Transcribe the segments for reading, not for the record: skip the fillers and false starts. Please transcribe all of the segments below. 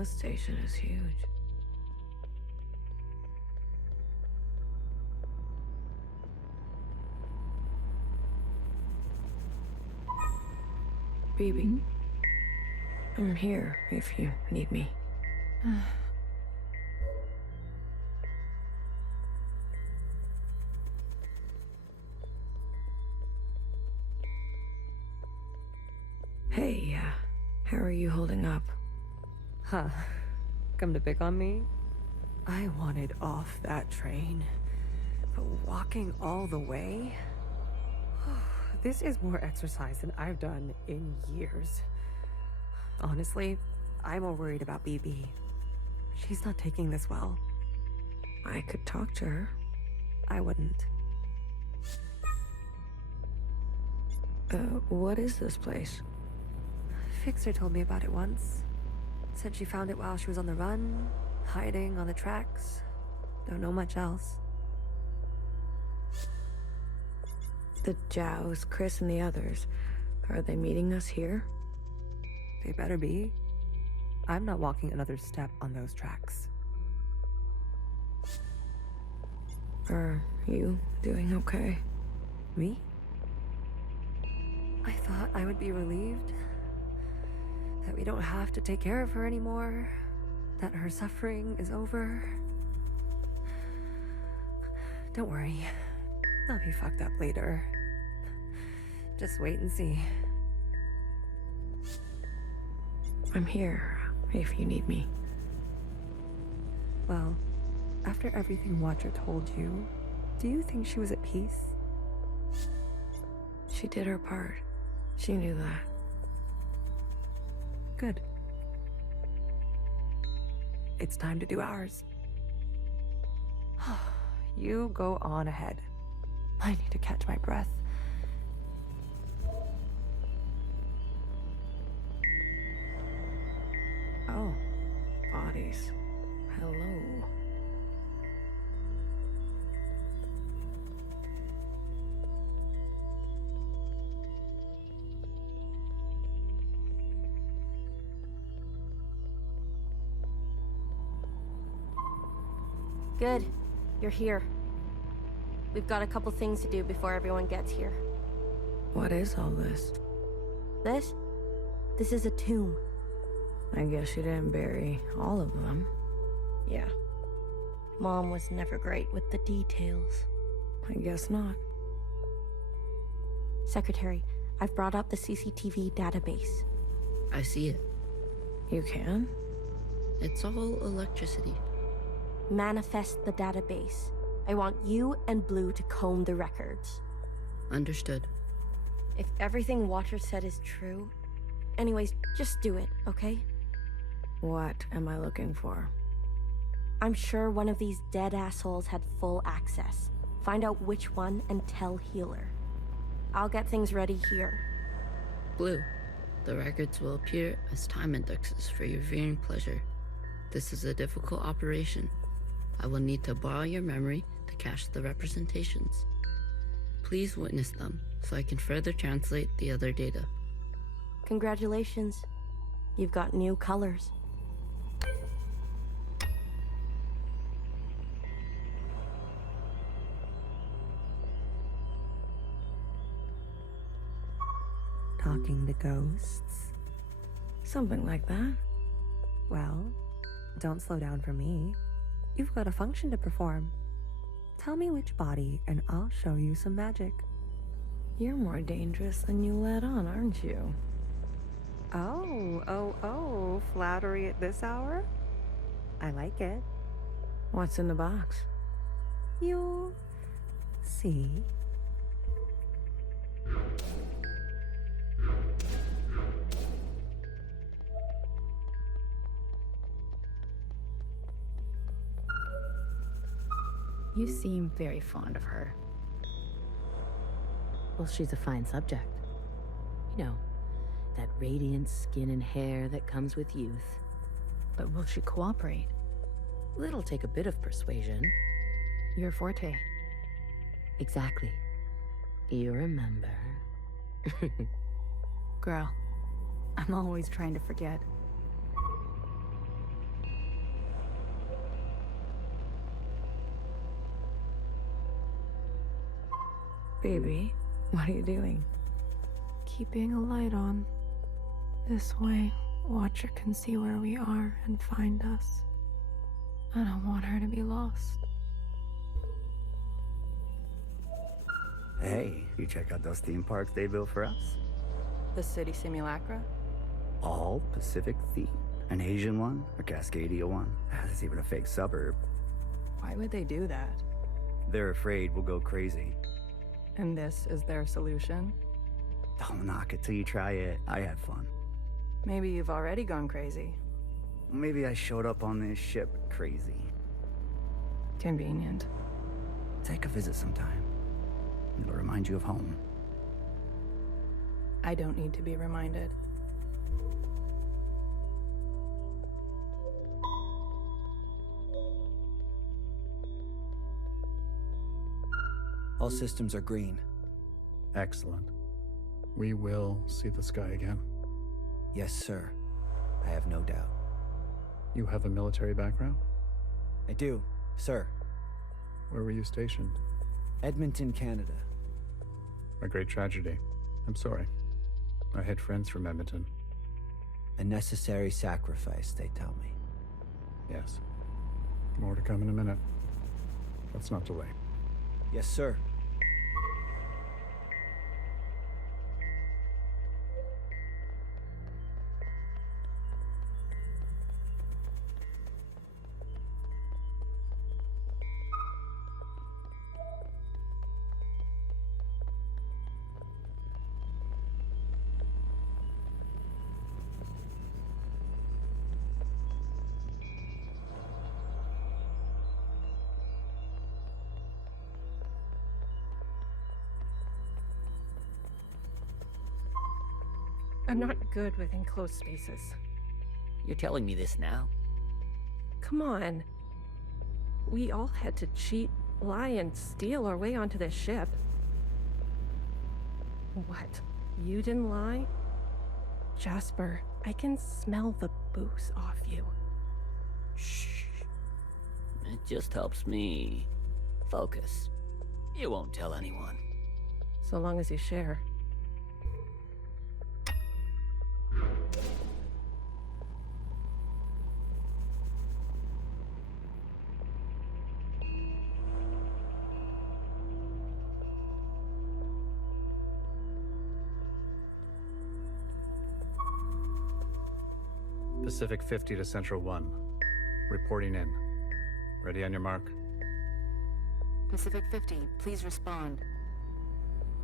This station is huge. BB. I'm here if you need me. Hey, how are you holding up? Huh. Come to pick on me? I wanted off that train. But walking all the way? This is more exercise than I've done in years. Honestly, I'm more worried about BB. She's not taking this well. I could talk to her. I wouldn't. What is this place? Fixer told me about it once. Said she found it while she was on the run, hiding on the tracks. Don't know much else. The Jows, Chris, and the others. Are they meeting us here? They better be. I'm not walking another step on those tracks. Are you doing okay? Me? I thought I would be relieved. That we don't have to take care of her anymore. That her suffering is over. Don't worry. I'll be fucked up later. Just wait and see. I'm here if you need me. Well, after everything Watcher told you, do you think she was at peace? She did her part. She knew that. Good. It's time to do ours. You go on ahead. I need to catch my breath. Oh, bodies. Hello. Good. You're here. We've got a couple things to do before everyone gets here. What is all this? This? This is a tomb. I guess you didn't bury all of them. Yeah. Mom was never great with the details. I guess not. Secretary, I've brought up the CCTV database. I see it. You can? It's all electricity. Manifest the database. I want you and Blue to comb the records. Understood. If everything Watcher said is true... Anyways, just do it, okay? What am I looking for? I'm sure one of these dead assholes had full access. Find out which one and tell Healer. I'll get things ready here. Blue, the records will appear as time indexes for your viewing pleasure. This is a difficult operation. I will need to borrow your memory to cache the representations. Please witness them so I can further translate the other data. Congratulations. You've got new colors. Talking to ghosts? Something like that. Well, don't slow down for me. You've got a function to perform. Tell me which body, and I'll show you some magic. You're more dangerous than you let on, aren't you? Oh, flattery at this hour? I like it. What's in the box? You'll see. You seem very fond of her. Well, she's a fine subject. You know, that radiant skin and hair that comes with youth. But will she cooperate? It'll take a bit of persuasion. Your forte. Exactly. You remember. Girl, I'm always trying to forget. Baby, what are you doing? Keeping a light on. This way, Watcher can see where we are and find us. I don't want her to be lost. Hey, you check out those theme parks they built for us? The city simulacra? All Pacific themed. An Asian one, a Cascadia one. There's even a fake suburb. Why would they do that? They're afraid we'll go crazy. And this is their solution? Don't knock it till you try it. I had fun. Maybe you've already gone crazy. Maybe I showed up on this ship crazy. Convenient. Take a visit sometime. It'll remind you of home. I don't need to be reminded. All systems are green. Excellent. We will see the sky again. Yes, sir. I have no doubt. You have a military background? I do, sir. Where were you stationed? Edmonton, Canada. A great tragedy. I'm sorry. I had friends from Edmonton. A necessary sacrifice, they tell me. Yes. More to come in a minute. Let's not delay. Yes, sir. I'm not good with enclosed spaces. You're telling me this now? Come on. We all had to cheat, lie, and steal our way onto this ship. What? You didn't lie? Jasper, I can smell the booze off you. Shh. It just helps me focus. You won't tell anyone. So long as you share. Pacific 50 to Central 1. Reporting in. Ready on your mark. Pacific 50, please respond.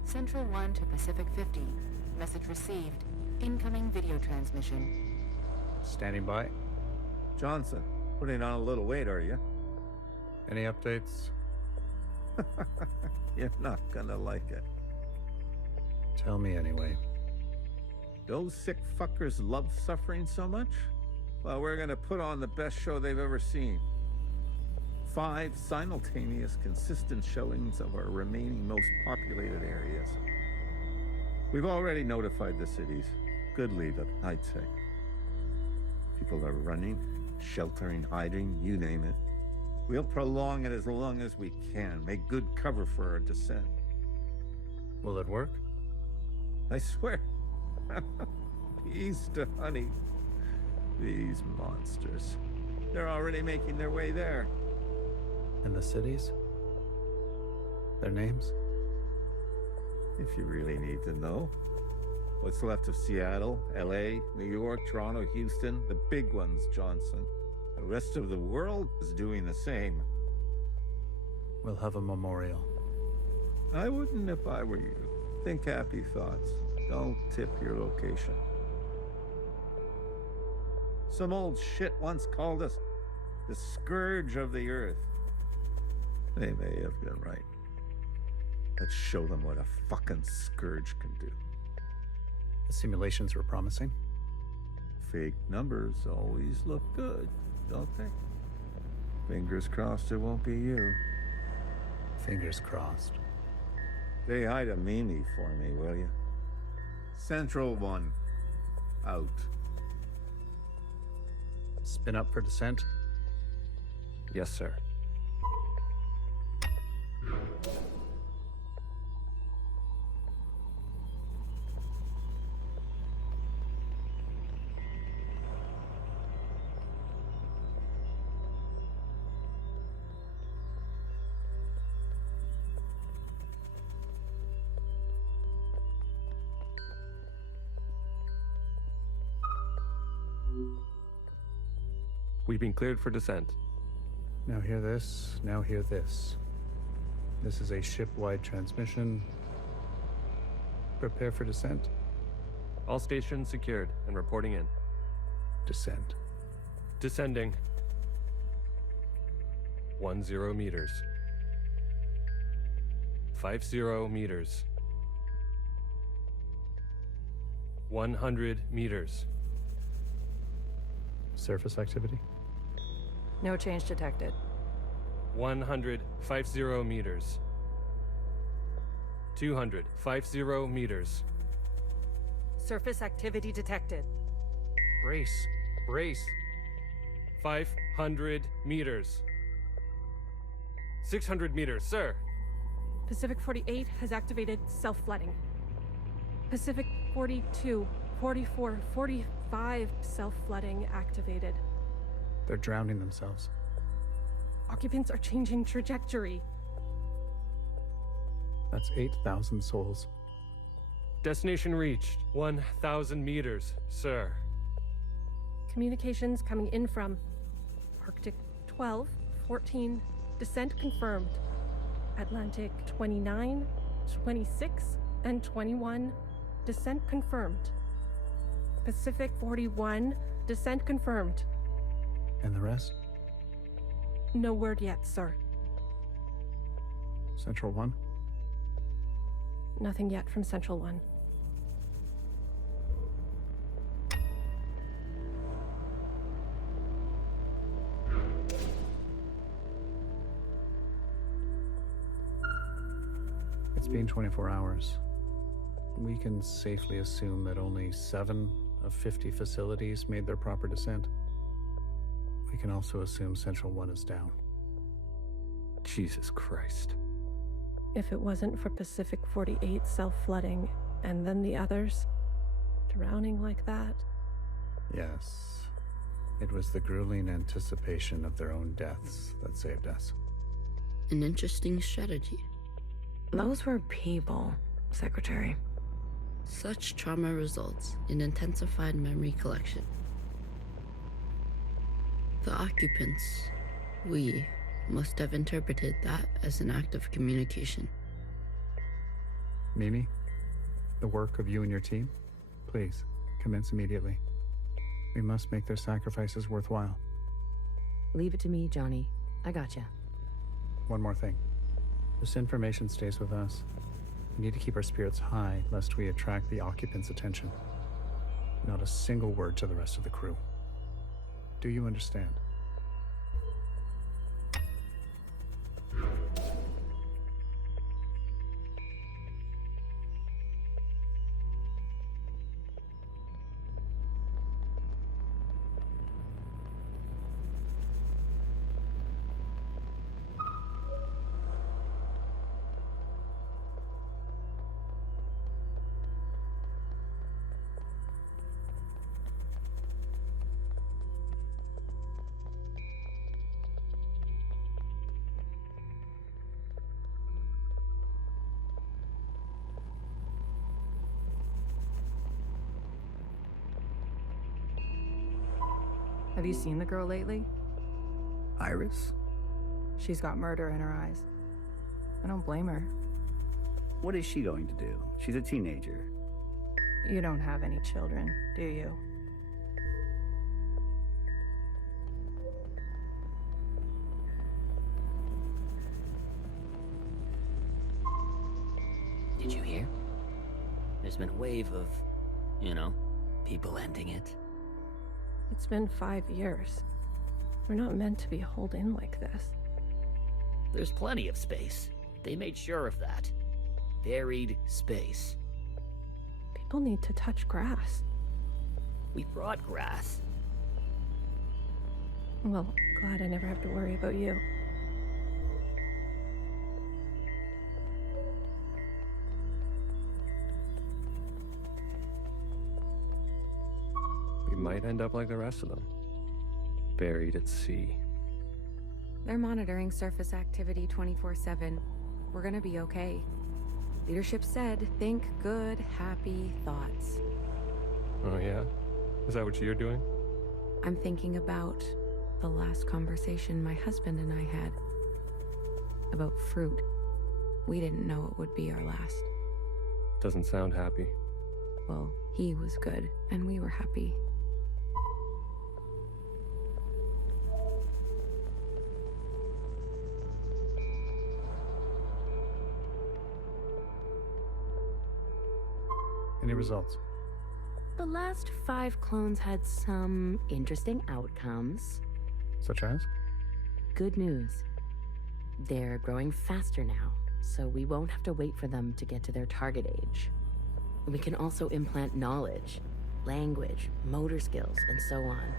Central 1 to Pacific 50. Message received. Incoming video transmission. Standing by. Johnson, putting on a little weight, are you? Any updates? You're not gonna like it. Tell me anyway. Those sick fuckers love suffering so much? Well, we're gonna put on the best show they've ever seen. 5 simultaneous, consistent showings of our remaining most populated areas. We've already notified the cities. Good lead, I'd say. People are running, sheltering, hiding, you name it. We'll prolong it as long as we can, make good cover for our descent. Will it work? I swear. Peace to honey. These monsters. They're already making their way there. And the cities? Their names? If you really need to know. What's left of Seattle, LA, New York, Toronto, Houston, the big ones, Johnson. The rest of the world is doing the same. We'll have a memorial. I wouldn't if I were you. Think happy thoughts. Don't tip your location. Some old shit once called us the scourge of the earth. They may have been right. Let's show them what a fucking scourge can do. The simulations were promising. Fake numbers always look good, don't they? Fingers crossed it won't be you. Fingers crossed. Say hi to Mimi for me, will you? Central 1. Out. Spin up for descent. Yes, sir. We've been cleared for descent. Now hear this, now hear this. This is a ship-wide transmission. Prepare for descent. All stations secured and reporting in. Descent. Descending. 10 meters. 50 meters. 100 meters. Surface activity. No change detected. 150 meters. 250 meters. Surface activity detected. Brace. Brace. 500 meters. 600 meters, sir. Pacific 48 has activated self-flooding. Pacific 42, 44, 45 self-flooding activated. They're drowning themselves. Occupants are changing trajectory. That's 8,000 souls. Destination reached. 1,000 meters, sir. Communications coming in from Arctic 12, 14, descent confirmed. Atlantic 29, 26, and 21, descent confirmed. Pacific 41, descent confirmed. And the rest? No word yet, sir. Central 1? Nothing yet from Central 1. It's been 24 hours. We can safely assume that only 7 of 50 facilities made their proper descent. We can also assume Central 1 is down. Jesus Christ. If it wasn't for Pacific 48 self-flooding, and then the others drowning like that. Yes. It was the grueling anticipation of their own deaths that saved us. An interesting strategy. Those were people, Secretary. Such trauma results in intensified memory collection. The occupants, we, must have interpreted that as an act of communication. Mimi, the work of you and your team, please, commence immediately. We must make their sacrifices worthwhile. Leave it to me, Johnny. I gotcha. One more thing. This information stays with us. We need to keep our spirits high, lest we attract the occupants' attention. Not a single word to the rest of the crew. Do you understand? Have you seen the girl lately? Iris? She's got murder in her eyes. I don't blame her. What is she going to do? She's a teenager. You don't have any children, do you? Did you hear? There's been a wave of, people ending it. It's been 5 years. We're not meant to be holed in like this. There's plenty of space. They made sure of that. Buried space. People need to touch grass. We brought grass. Well, glad I never have to worry about you. We might end up like the rest of them. Buried at sea. They're monitoring surface activity 24/7. We're gonna be okay. Leadership said, think good, happy thoughts. Oh yeah? Is that what you're doing? I'm thinking about the last conversation my husband and I had. About fruit. We didn't know it would be our last. Doesn't sound happy. Well, he was good, and we were happy. Any results? The last 5 clones had some interesting outcomes. Such as? Good news. They're growing faster now, so we won't have to wait for them to get to their target age. We can also implant knowledge, language, motor skills, and so on.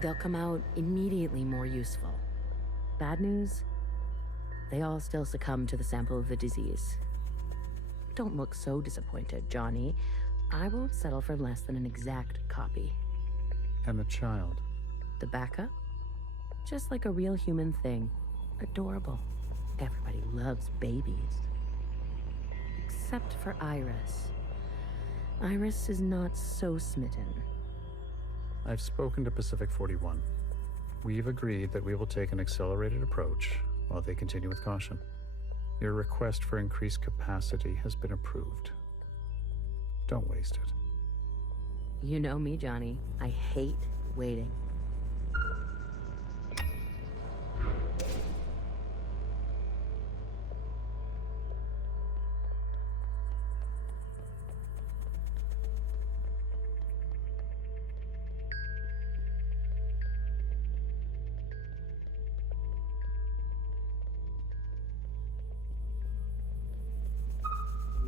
They'll come out immediately more useful. Bad news? They all still succumb to the sample of the disease. Don't look so disappointed, Johnny. I won't settle for less than an exact copy. And the child? The backup? Just like a real human thing. Adorable. Everybody loves babies. Except for Iris. Iris is not so smitten. I've spoken to Pacific 41. We've agreed that we will take an accelerated approach while they continue with caution. Your request for increased capacity has been approved. Don't waste it. You know me, Johnny. I hate waiting.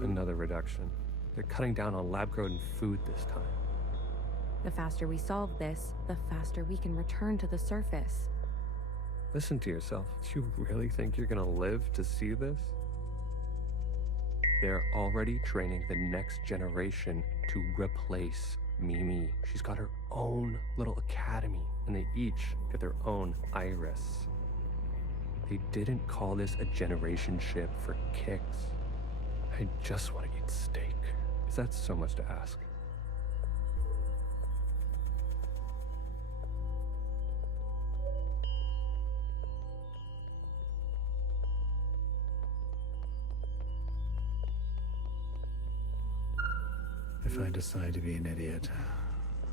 Another reduction. They're cutting down on lab-grown food this time. The faster we solve this, the faster we can return to the surface. Listen to yourself. Do you really think you're gonna live to see this? They're already training the next generation to replace Mimi. She's got her own little academy, and they each get their own Iris. They didn't call this a generation ship for kicks. I just want to eat steak. Is that so much to ask? If I decide to be an idiot,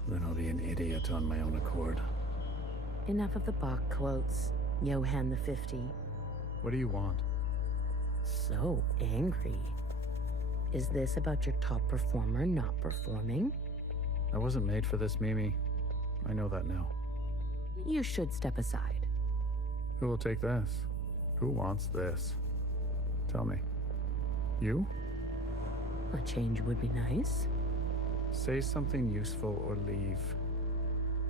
then I'll be an idiot on my own accord. Enough of the Bach quotes, Johann the 50. What do you want? So angry. Is this about your top performer not performing? I wasn't made for this, Mimi. I know that now. You should step aside. Who will take this? Who wants this? Tell me. You? A change would be nice. Say something useful or leave.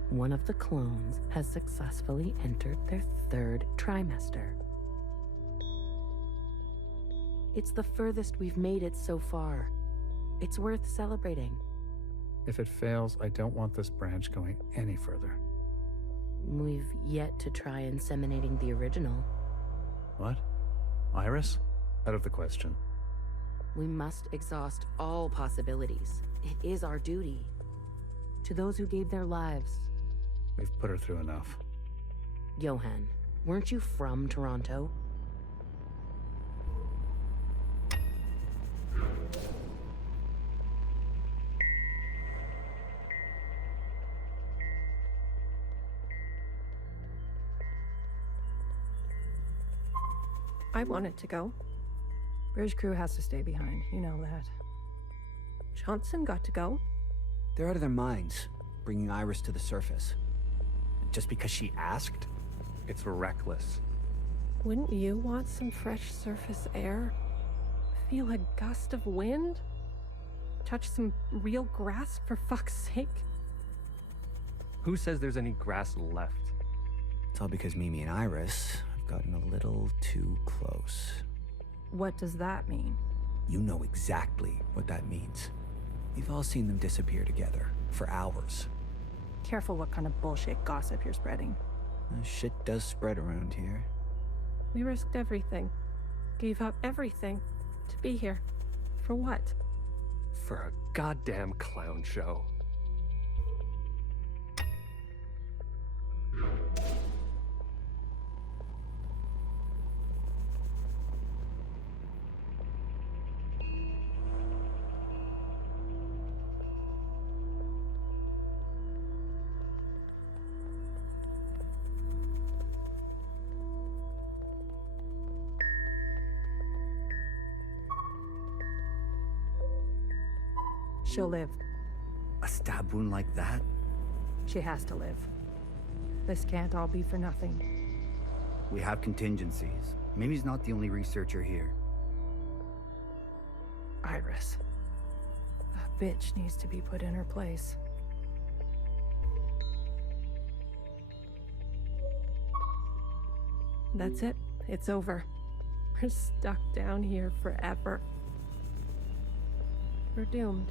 One of the clones has successfully entered their 3rd trimester. It's the furthest we've made it so far. It's worth celebrating. If it fails, I don't want this branch going any further. We've yet to try inseminating the original. What? Iris? Out of the question. We must exhaust all possibilities. It is our duty. To those who gave their lives. We've put her through enough. Johann, weren't you from Toronto? I wanted to go. Bridge crew has to stay behind, you know that. Johnson got to go. They're out of their minds, bringing Iris to the surface. Just because she asked? It's reckless. Wouldn't you want some fresh surface air? Feel a gust of wind? Touch some real grass, for fuck's sake? Who says there's any grass left? It's all because Mimi and Iris have gotten a little too close. What does that mean? You know exactly what that means. We've all seen them disappear together, for hours. Careful what kind of bullshit gossip you're spreading. Shit does spread around here. We risked everything. Gave up everything. To be here. For what? For a goddamn clown show. She'll live. A stab wound like that? She has to live. This can't all be for nothing. We have contingencies. Mimi's not the only researcher here. Iris. That bitch needs to be put in her place. That's it. It's over. We're stuck down here forever. We're doomed.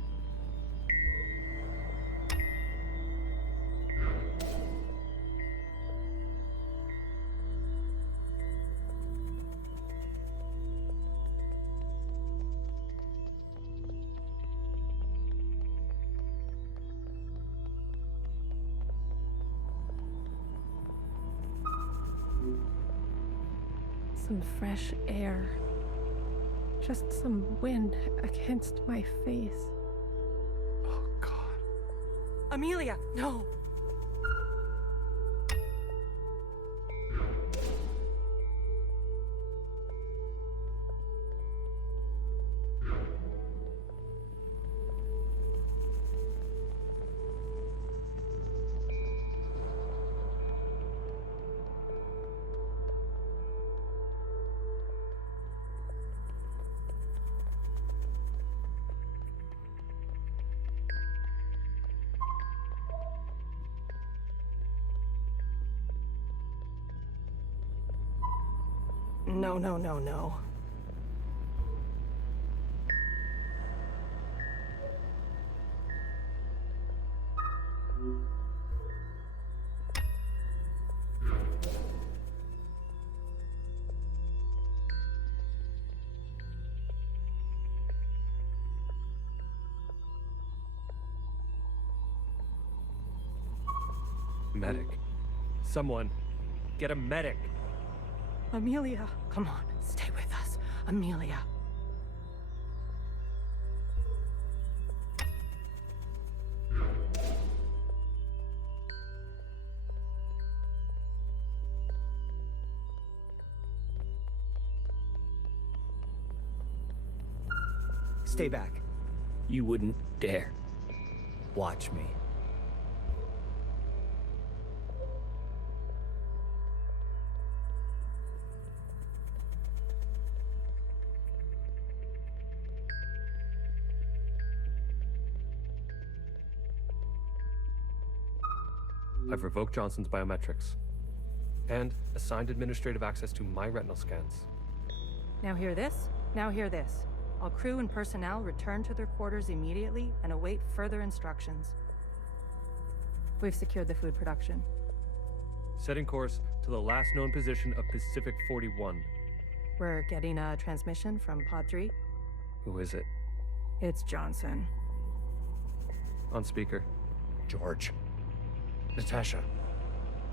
Some fresh air. Just some wind against my face. Oh, God. Amelia, no! No, no, no, no. Medic. Someone, get a medic. Amelia, come on, stay with us. Amelia. Stay back. You wouldn't dare. Watch me. I've revoked Johnson's biometrics and assigned administrative access to my retinal scans. Now hear this? Now hear this. All crew and personnel return to their quarters immediately and await further instructions. We've secured the food production. Setting course to the last known position of Pacific 41. We're getting a transmission from Pod 3. Who is it? It's Johnson. On speaker. George. Natasha.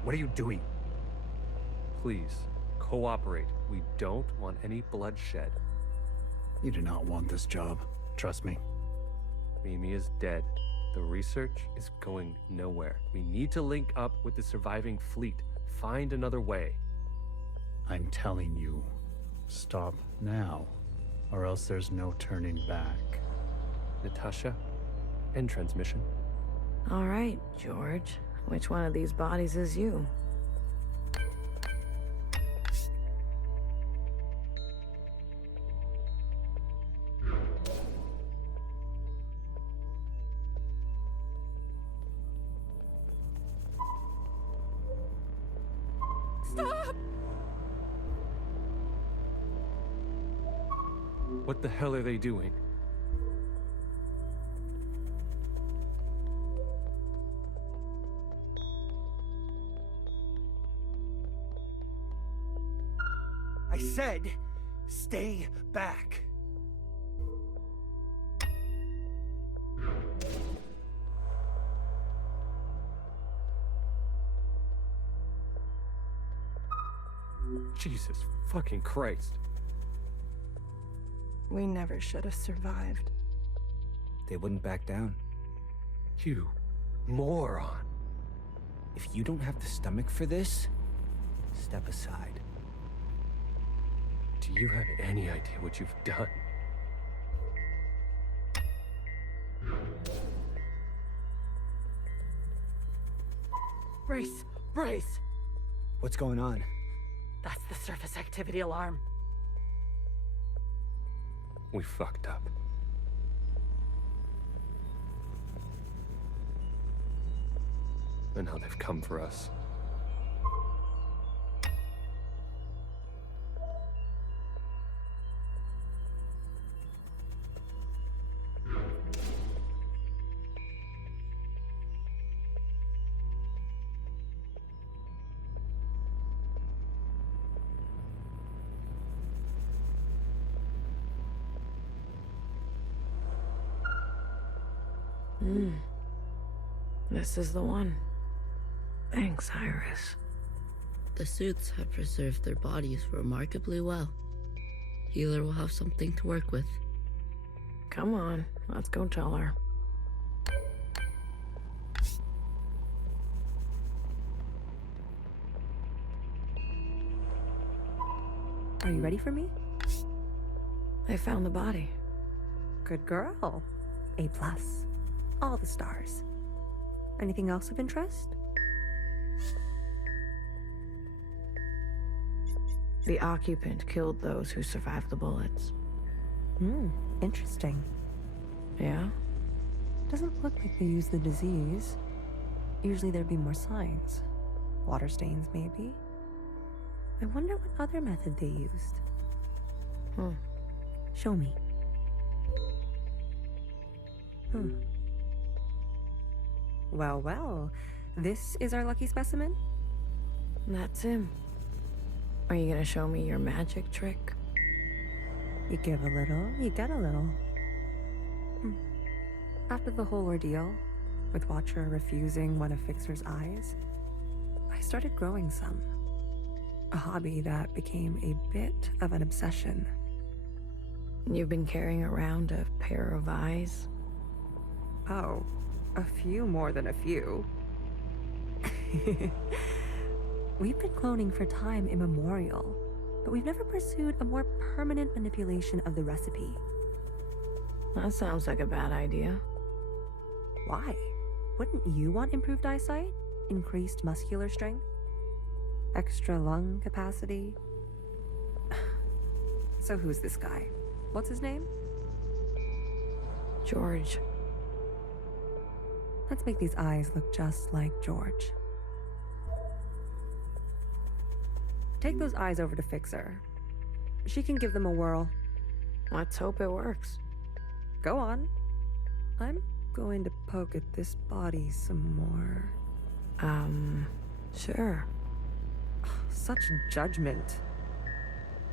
What are you doing? Please, cooperate. We don't want any bloodshed. You do not want this job. Trust me. Mimi is dead. The research is going nowhere. We need to link up with the surviving fleet. Find another way. I'm telling you, stop now, or else there's no turning back. Natasha, end transmission. All right, George. Which one of these bodies is you? Stop! What the hell are they doing? I said, stay back. Jesus fucking Christ. We never should have survived. They wouldn't back down. You moron. If you don't have the stomach for this, step aside. Do you have any idea what you've done? Brace! Brace! What's going on? That's the surface activity alarm. We fucked up. And now they've come for us. This is the one. Thanks, Iris. The suits have preserved their bodies remarkably well. Healer will have something to work with. Come on, let's go tell her. Are you ready for me? They found the body. Good girl. A+. All the stars. Anything else of interest? The occupant killed those who survived the bullets. Interesting. Yeah? Doesn't look like they used the disease. Usually there'd be more signs. Water stains, maybe? I wonder what other method they used. Show me. Well, well. This is our lucky specimen? That's him. Are you gonna show me your magic trick? You give a little, you get a little. After the whole ordeal, with Watcher refusing one of Fixer's eyes, I started growing some. A hobby that became a bit of an obsession. You've been carrying around a pair of eyes? Oh, a few more than a few. We've been cloning for time immemorial, but we've never pursued a more permanent manipulation of the recipe. That sounds like a bad idea. Why? Wouldn't you want improved eyesight? Increased muscular strength? Extra lung capacity? So who's this guy? What's his name? George. Let's make these eyes look just like George. Take those eyes over to Fixer. She can give them a whirl. Let's hope it works. Go on. I'm going to poke at this body some more. Sure. Such judgment.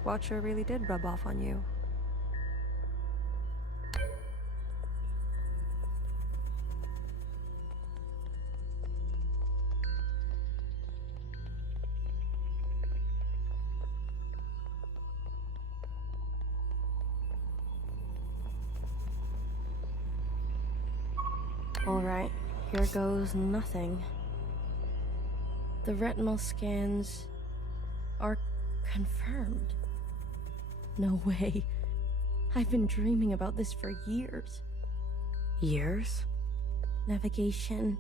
Watcher really did rub off on you. Alright, here goes nothing. The retinal scans are confirmed. No way. I've been dreaming about this for years. Years? Navigation,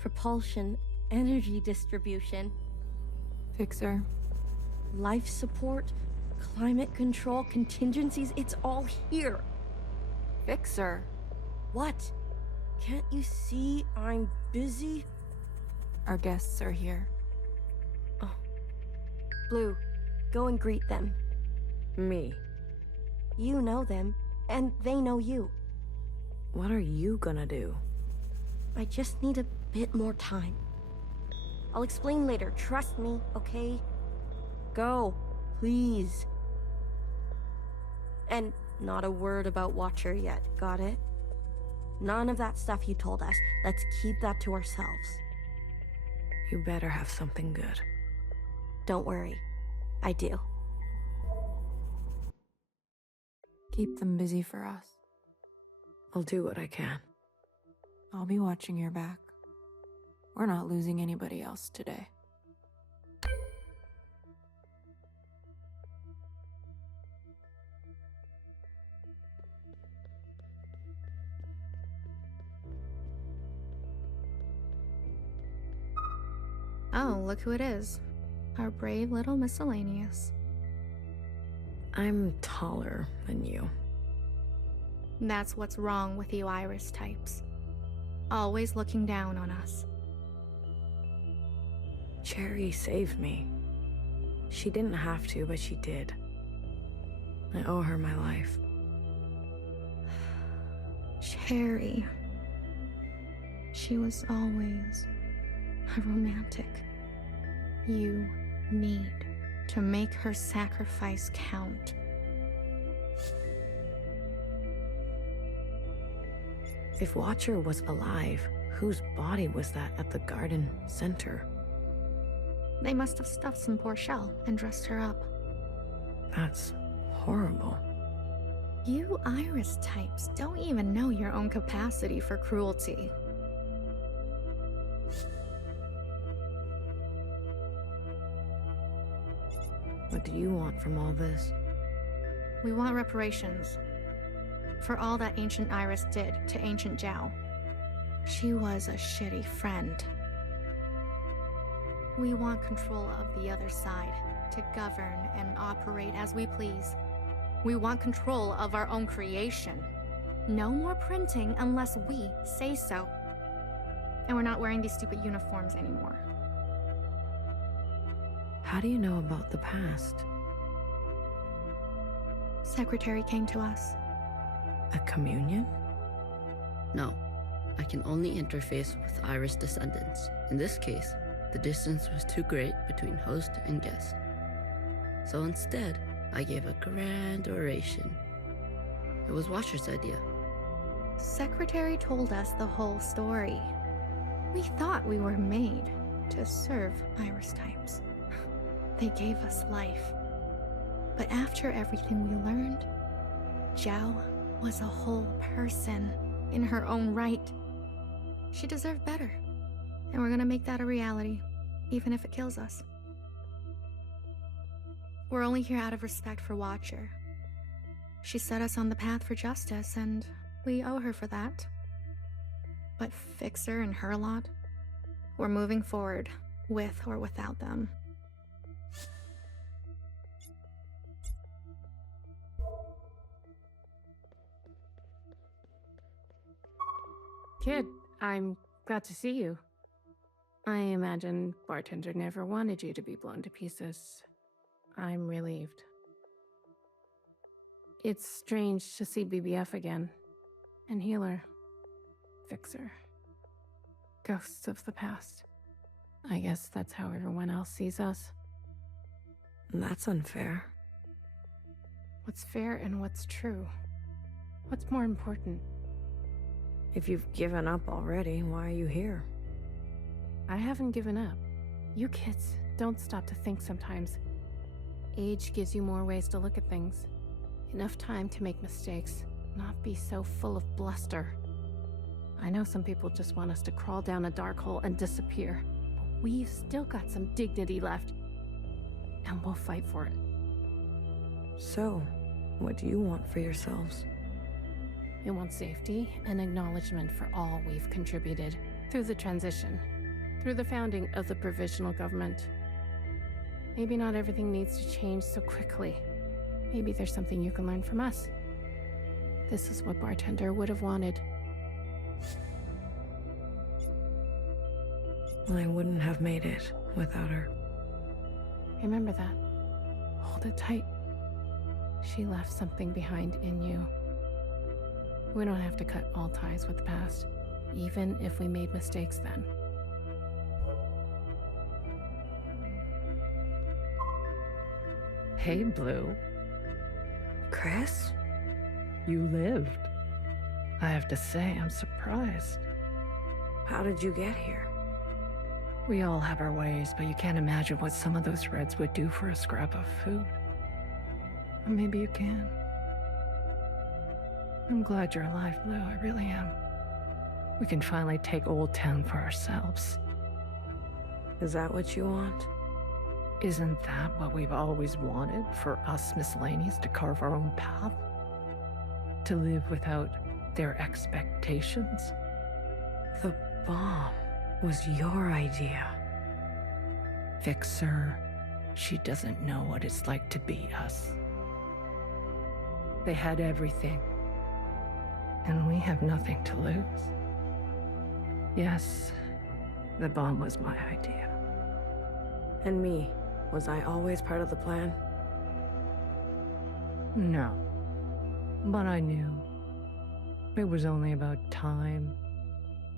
propulsion, energy distribution, Fixer. life support, climate control, contingencies, it's all here. Fixer. What? Can't you see I'm busy? Our guests are here. Oh. Blue, go and greet them. Me. You know them, and they know you. What are you gonna do? I just need a bit more time. I'll explain later, trust me, okay? Go, please. And not a word about Watcher yet, got it? None of that stuff you told us. Let's keep that to ourselves. You better have something good. Don't worry. I do. Keep them busy for us. I'll do what I can. I'll be watching your back. We're not losing anybody else today. Oh, look who it is. Our brave little miscellaneous. I'm taller than you. That's what's wrong with you Iris types. Always looking down on us. Cherry saved me. She didn't have to, but she did. I owe her my life. Cherry. She was always a romantic. You need to make her sacrifice count. If Watcher was alive, whose body was that at the garden center? They must have stuffed some poor shell and dressed her up. That's horrible. You Iris types don't even know your own capacity for cruelty. What do you want from all this? We want reparations for all that Ancient Iris did to Ancient Zhao. She was a shitty friend. We want control of the other side to govern and operate as we please. We want control of our own creation. No more printing unless we say so. And we're not wearing these stupid uniforms anymore. How do you know about the past? Secretary came to us. A communion? No, I can only interface with Iris descendants. In this case, the distance was too great between host and guest. So instead, I gave a grand oration. It was Watcher's idea. Secretary told us the whole story. We thought we were made to serve Iris types. They gave us life. But after everything we learned, Zhao was a whole person in her own right. She deserved better. And we're gonna make that a reality, even if it kills us. We're only here out of respect for Watcher. She set us on the path for justice, and we owe her for that. But Fixer and her lot, we're moving forward, with or without them. Kid, I'm glad to see you. I imagine Bartender never wanted you to be blown to pieces. I'm relieved. It's strange to see BBF again. And Healer. Fixer. Ghosts of the past. I guess that's how everyone else sees us. That's unfair. What's fair and what's true? What's more important? If you've given up already, why are you here? I haven't given up. You kids don't stop to think sometimes. Age gives you more ways to look at things. Enough time to make mistakes, not be so full of bluster. I know some people just want us to crawl down a dark hole and disappear, but we've still got some dignity left. And we'll fight for it. So, what do you want for yourselves? I want safety and acknowledgement for all we've contributed through the transition, through the founding of the provisional government. Maybe not everything needs to change so quickly. Maybe there's something you can learn from us. This is what Bartender would have wanted. I wouldn't have made it without her. Remember that. Hold it tight. She left something behind in you. We don't have to cut all ties with the past, even if we made mistakes then. Hey, Blue. Chris? You lived. I have to say, I'm surprised. How did you get here? We all have our ways, but you can't imagine what some of those Reds would do for a scrap of food. Or maybe you can. I'm glad you're alive, Blue. I really am. We can finally take Old Town for ourselves. Is that what you want? Isn't that what we've always wanted, for us miscellaneous to carve our own path? To live without their expectations? The bomb was your idea. Fixer, she doesn't know what it's like to be us. They had everything, and we have nothing to lose. Yes, the bomb was my idea. And me, was I always part of the plan? No, but I knew. It was only about time.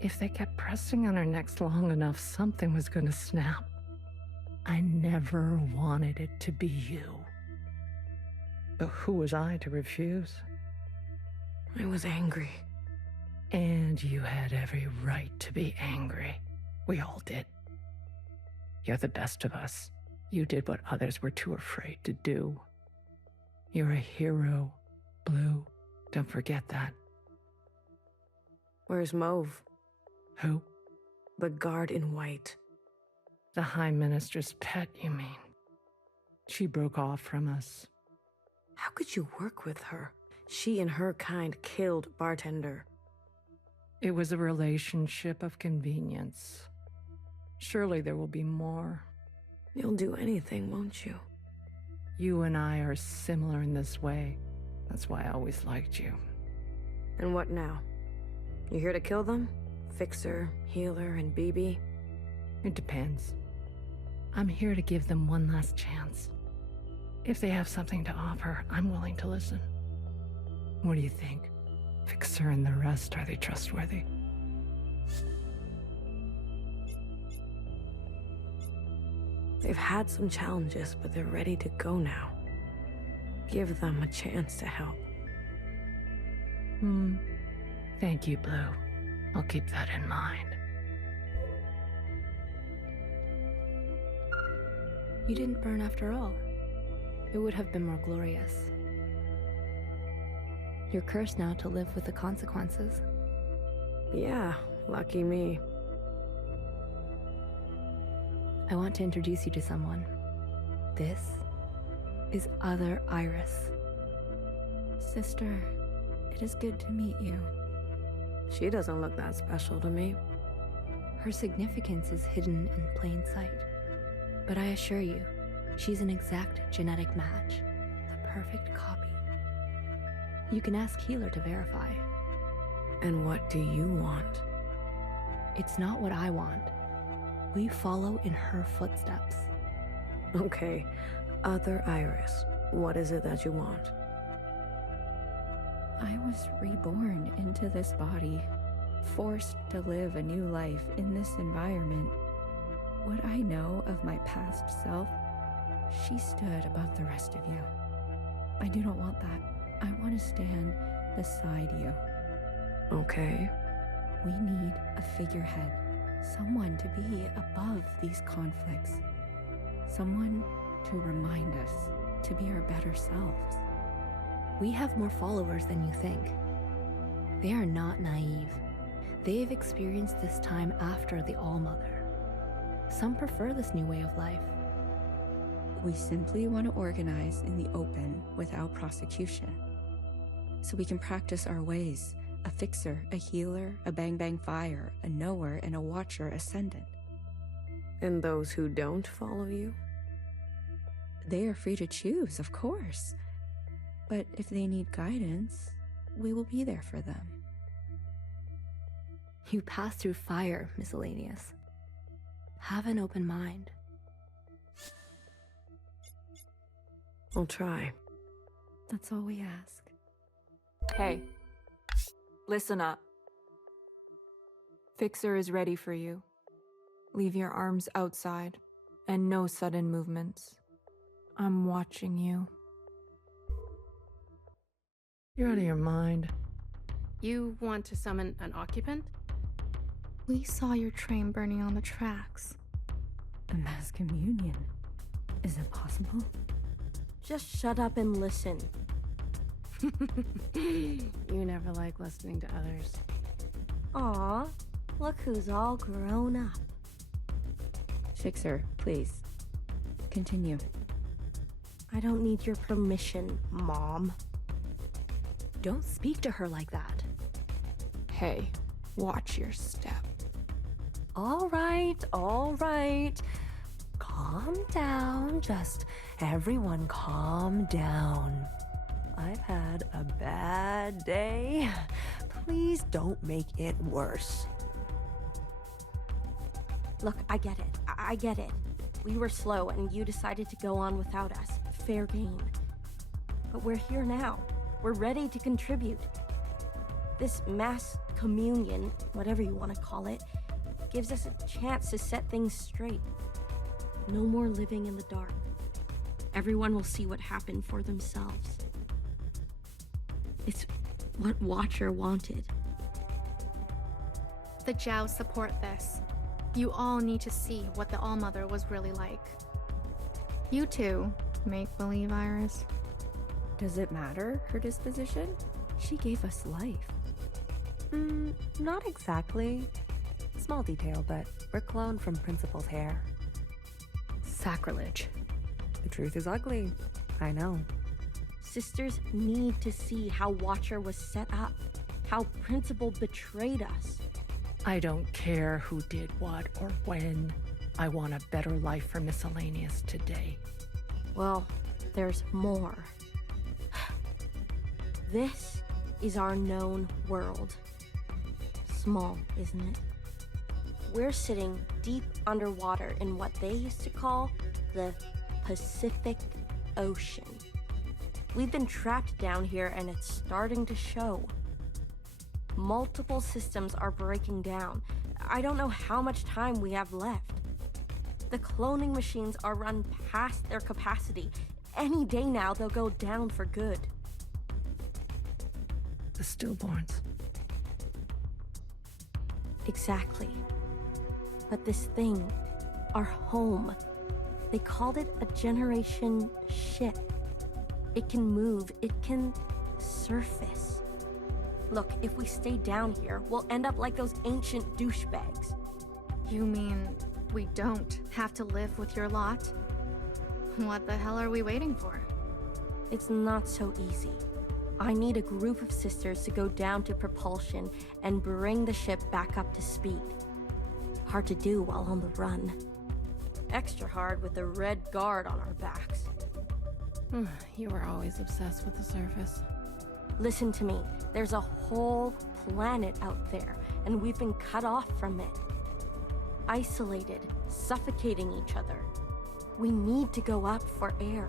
If they kept pressing on our necks long enough, something was gonna snap. I never wanted it to be you. But who was I to refuse? I was angry. And you had every right to be angry. We all did. You're the best of us. You did what others were too afraid to do. You're a hero, Blue. Don't forget that. Where's Mauve? Who? The guard in white. The High Minister's pet, you mean? She broke off from us. How could you work with her? She and her kind killed Bartender. It was a relationship of convenience. Surely there will be more. You'll do anything, won't you? You and I are similar in this way. That's why I always liked you. And what now? You here to kill them? Fixer, Healer, and BB? It depends. I'm here to give them one last chance. If they have something to offer, I'm willing to listen. What do you think? Fixer and the rest, are they trustworthy? They've had some challenges, but they're ready to go now. Give them a chance to help. Thank you, Blue. I'll keep that in mind. You didn't burn after all. It would have been more glorious. You're cursed now to live with the consequences. Yeah, lucky me. I want to introduce you to someone. This is Other Iris. Sister, it is good to meet you. She doesn't look that special to me. Her significance is hidden in plain sight. But I assure you, she's an exact genetic match. The perfect copy. You can ask Healer to verify. And what do you want? It's not what I want. We follow in her footsteps. Okay, Other Iris, what is it that you want? I was reborn into this body, forced to live a new life in this environment. What I know of my past self, she stood above the rest of you. I do not want that. I want to stand beside you. Okay. We need a figurehead, someone to be above these conflicts, someone to remind us to be our better selves. We have more followers than you think. They are not naive. They've experienced this time after the All-Mother. Some prefer this new way of life. We simply want to organize in the open without prosecution, so we can practice our ways. A fixer, a healer, a bang-bang fire, a knower, and a watcher ascendant. And those who don't follow you? They are free to choose, of course. But if they need guidance, we will be there for them. You pass through fire, Miscellaneous. Have an open mind. I'll try. That's all we ask. Hey. Listen up. Fixer is ready for you. Leave your arms outside, and no sudden movements. I'm watching you. You're out of your mind. You want to summon an occupant? We saw your train burning on the tracks. A mass communion? Is it possible? Just shut up and listen. You never like listening to others. Aw, look who's all grown up. Fixer, please. Continue. I don't need your permission, Mom. Don't speak to her like that. Hey, watch your step. All right. Calm calm down. Just everyone calm down. I've had a bad day. Please don't make it worse. Look, I get it. I get it. We were slow and you decided to go on without us. Fair game. But we're here now. We're ready to contribute. This mass communion, whatever you want to call it, gives us a chance to set things straight. No more living in the dark. Everyone will see what happened for themselves. It's what Watcher wanted. The Jiao support this. You all need to see what the All-Mother was really like. You too, make-believe Iris. Does it matter, her disposition? She gave us life. Not exactly. Small detail, but we're cloned from Principal's hair. Sacrilege. The truth is ugly. I know. Sisters need to see how Watcher was set up, how Principal betrayed us. I don't care who did what or when. I want a better life for Miscellaneous today. Well, there's more. This is our known world. Small, isn't it? We're sitting deep underwater in what they used to call the Pacific Ocean. We've been trapped down here and it's starting to show. Multiple systems are breaking down. I don't know how much time we have left. The cloning machines are run past their capacity. Any day now, they'll go down for good. The stillborns. Exactly. But this thing, our home, they called it a generation ship. It can move, it can surface. Look, if we stay down here, we'll end up like those ancient douchebags. You mean we don't have to live with your lot? What the hell are we waiting for? It's not so easy. I need a group of sisters to go down to propulsion and bring the ship back up to speed. Hard to do while on the run. Extra hard with the Red Guard on our backs. You were always obsessed with the surface. Listen to me. There's a whole planet out there, and we've been cut off from it. Isolated, suffocating each other. We need to go up for air.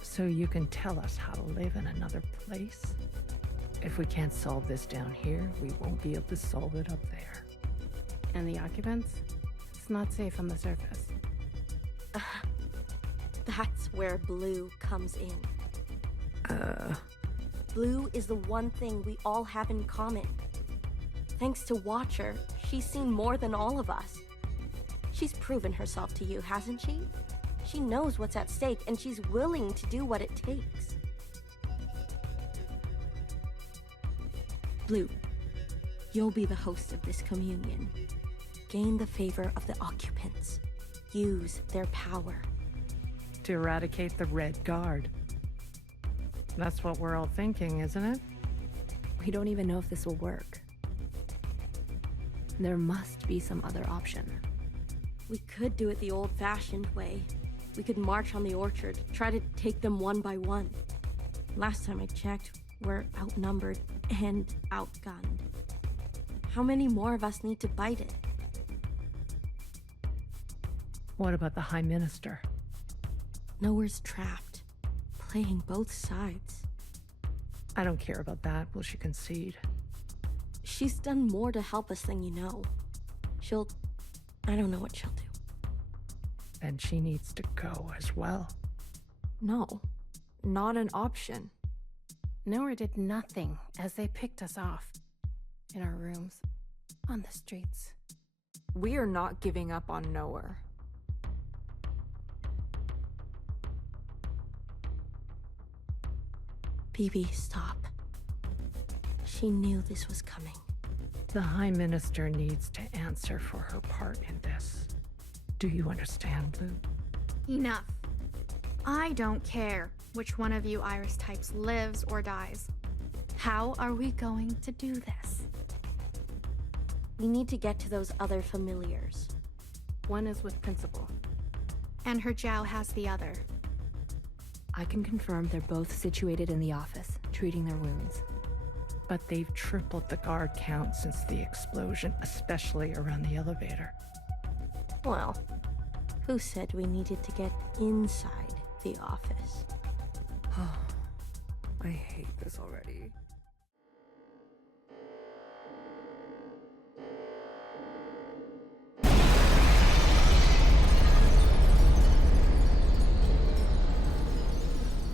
So you can tell us how to live in another place? If we can't solve this down here, we won't be able to solve it up there. And the occupants? It's not safe on the surface. That's where Blue comes in. Blue is the one thing we all have in common. Thanks to Watcher, she's seen more than all of us. She's proven herself to you, hasn't she? She knows what's at stake, and she's willing to do what it takes. Blue, you'll be the host of this communion. Gain the favor of the occupants. Use their power. To eradicate the Red Guard. That's what we're all thinking, isn't it? We don't even know if this will work. There must be some other option. We could do it the old-fashioned way. We could march on the orchard, try to take them one by one. Last time I checked, we're outnumbered and outgunned. How many more of us need to bite it? What about the High Minister? Nowhere's trapped, playing both sides. I don't care about that. Will she concede? She's done more to help us than you know. I don't know what she'll do. Then she needs to go as well. No, not an option. Nowhere did nothing as they picked us off. In our rooms, on the streets. We are not giving up on Nowhere. BB, stop. She knew this was coming. The High Minister needs to answer for her part in this. Do you understand, Blue? Enough. I don't care which one of you Iris types lives or dies. How are we going to do this? We need to get to those other familiars. One is with Principal. And her Jiao has the other. I can confirm they're both situated in the office, treating their wounds. But they've tripled the guard count since the explosion, especially around the elevator. Well, who said we needed to get inside the office? I hate this already.